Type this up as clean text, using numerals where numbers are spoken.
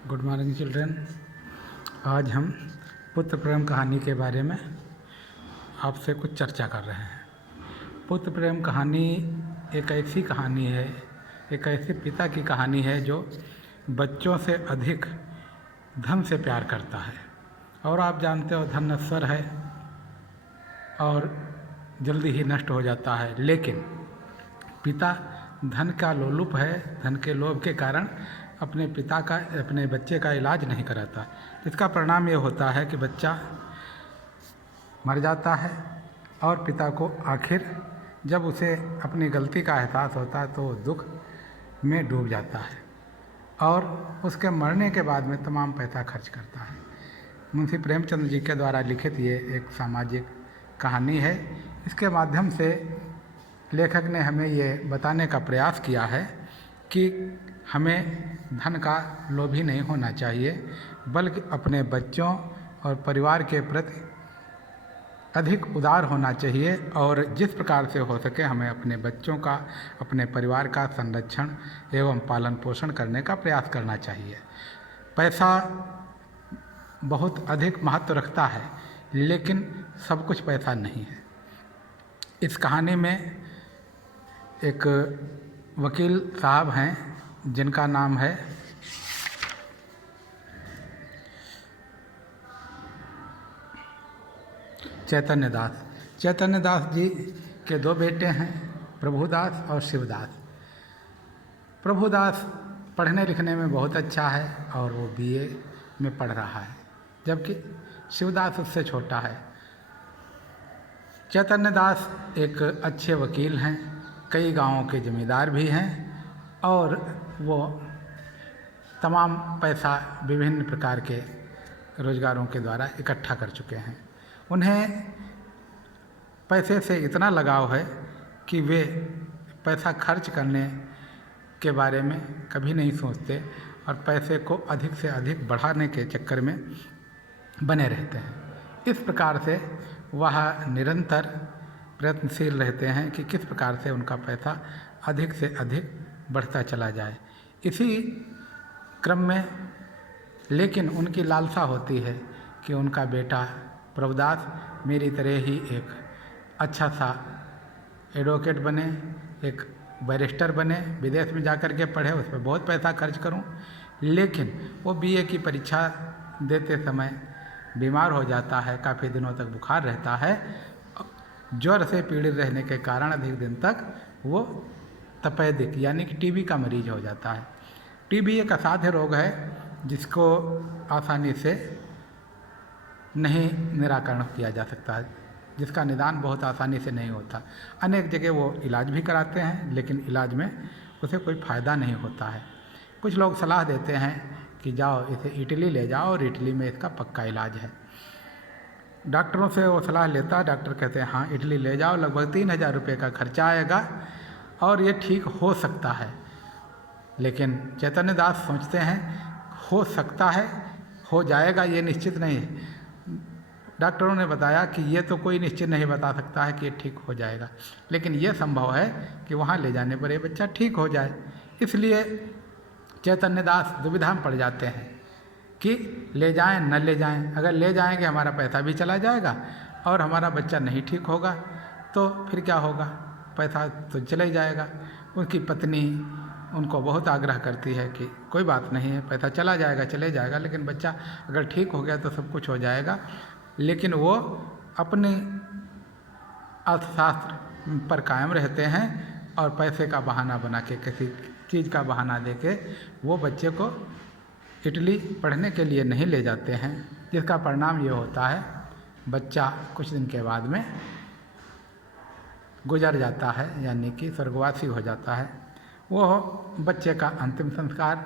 Good morning children. आज हम पुत्र प्रेम कहानी के बारे में आपसे कुछ चर्चा कर रहे हैं। पुत्र प्रेम कहानी एक ऐसी कहानी है, एक ऐसे पिता की कहानी है जो बच्चों से अधिक धन से प्यार करता है। और आप जानते हो धन नश्वर है और जल्दी ही नष्ट हो जाता है, लेकिन पिता धन का लोलुप है। धन के लोभ के कारण अपने बच्चे का इलाज नहीं कराता। इसका परिणाम ये होता है कि बच्चा मर जाता है और पिता को आखिर जब उसे अपनी गलती का एहसास होता है तो वो दुख में डूब जाता है और उसके मरने के बाद में तमाम पैसा खर्च करता है। मुंशी प्रेमचंद जी के द्वारा लिखित ये एक सामाजिक कहानी है। इसके माध्यम से लेखक ने हमें ये बताने का प्रयास किया है कि हमें धन का लोभी नहीं होना चाहिए, बल्कि अपने बच्चों और परिवार के प्रति अधिक उदार होना चाहिए और जिस प्रकार से हो सके हमें अपने बच्चों का, अपने परिवार का संरक्षण एवं पालन पोषण करने का प्रयास करना चाहिए। पैसा बहुत अधिक महत्व रखता है, लेकिन सब कुछ पैसा नहीं है। इस कहानी में एक वकील साहब हैं जिनका नाम है चैतन्य दास। चैतन्य दास जी के दो बेटे हैं, प्रभुदास और शिवदास। प्रभुदास पढ़ने लिखने में बहुत अच्छा है और वो बीए में पढ़ रहा है, जबकि शिवदास उससे छोटा है। चैतन्य दास एक अच्छे वकील हैं, कई गांवों के जमींदार भी हैं और वो तमाम पैसा विभिन्न प्रकार के रोजगारों के द्वारा इकट्ठा कर चुके हैं। उन्हें पैसे से इतना लगाव है कि वे पैसा खर्च करने के बारे में कभी नहीं सोचते और पैसे को अधिक से अधिक बढ़ाने के चक्कर में बने रहते हैं। इस प्रकार से वह निरंतर प्रयत्नशील रहते हैं कि किस प्रकार से उनका पैसा अधिक से अधिक बढ़ता चला जाए। इसी क्रम में लेकिन उनकी लालसा होती है कि उनका बेटा प्रभुदास मेरी तरह ही एक अच्छा सा एडवोकेट बने, एक बैरिस्टर बने, विदेश में जाकर के पढ़े, उस पर बहुत पैसा खर्च करूं। लेकिन वो बीए की परीक्षा देते समय बीमार हो जाता है, काफ़ी दिनों तक बुखार रहता है। ज्वर से पीड़ित रहने के कारण अधिक दिन तक वो तपेदिक यानी कि टीबी का मरीज हो जाता है। टीबी एक असाध्य रोग है जिसको आसानी से नहीं निराकरण किया जा सकता है, जिसका निदान बहुत आसानी से नहीं होता। अनेक जगह वो इलाज भी कराते हैं, लेकिन इलाज में उसे कोई फ़ायदा नहीं होता है। कुछ लोग सलाह देते हैं कि जाओ इसे इटली ले जाओ और इटली में इसका पक्का इलाज है। डॉक्टरों से वो सलाह लेता, डॉक्टर कहते हैं हाँ इटली ले जाओ, लगभग 3,000 रुपये का खर्चा आएगा और ये ठीक हो सकता है। लेकिन चैतन्य दास सोचते हैं हो सकता है, हो जाएगा ये निश्चित नहीं है। डॉक्टरों ने बताया कि ये तो कोई निश्चित नहीं बता सकता है कि ये ठीक हो जाएगा, लेकिन ये संभव है कि वहाँ ले जाने पर ये बच्चा ठीक हो जाए। इसलिए चैतन्य दास दुविधा में पड़ जाते हैं कि ले जाएं न ले जाएं। अगर ले जाएंगे हमारा पैसा भी चला जाएगा और हमारा बच्चा नहीं ठीक होगा तो फिर क्या होगा, पैसा तो चला ही जाएगा। उनकी पत्नी उनको बहुत आग्रह करती है कि कोई बात नहीं है, पैसा चला जाएगा चले जाएगा, लेकिन बच्चा अगर ठीक हो गया तो सब कुछ हो जाएगा। लेकिन वो अपने अर्थशास्त्र पर कायम रहते हैं और पैसे का बहाना बना के, किसी चीज़ का बहाना दे के वो बच्चे को इटली पढ़ने के लिए नहीं ले जाते हैं, जिसका परिणाम ये होता है बच्चा कुछ दिन के बाद में गुजर जाता है, यानी कि स्वर्गवासी हो जाता है। वो बच्चे का अंतिम संस्कार